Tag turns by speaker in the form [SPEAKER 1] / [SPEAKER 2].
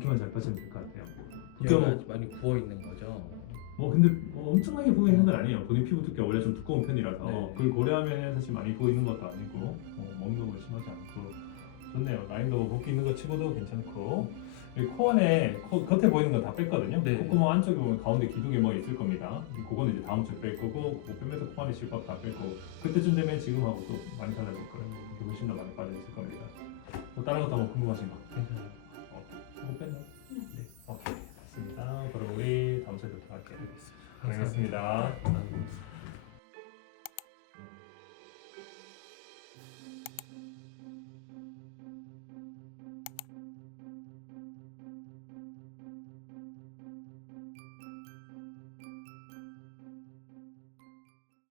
[SPEAKER 1] 그렇게만 잘 빠지면 될 것 같아요. 두께가
[SPEAKER 2] 많이 부어 있는 거죠.
[SPEAKER 1] 뭐 근데 뭐 엄청나게 부어 있는 건 아니에요. 본인 피부 두께가 원래 좀 두꺼운 편이라서
[SPEAKER 2] 네.
[SPEAKER 1] 그걸 고려하면 사실 많이 부어 있는 것도 아니고 어, 먹는 거 심하지 않고 좋네요. 라인도 붓기 있는 거 치고도 괜찮고 이 코안에 코, 겉에 보이는 건 다 뺐거든요.
[SPEAKER 2] 네.
[SPEAKER 1] 콧구멍 안쪽에 보면 가운데 기둥에 뭐 있을 겁니다. 그거는 이제 다음 주에 뺄 거고 그거 빼면서 코안에 실밥 다 뺐고 그때쯤 되면 지금하고 또 많이 달라질 거예요. 이게 훨씬 더 많이 빠져있을 겁니다. 또 다른 것도 한번 궁금하신 거? 괜찮아요. 고생하셨습니다.
[SPEAKER 2] 감사합니다.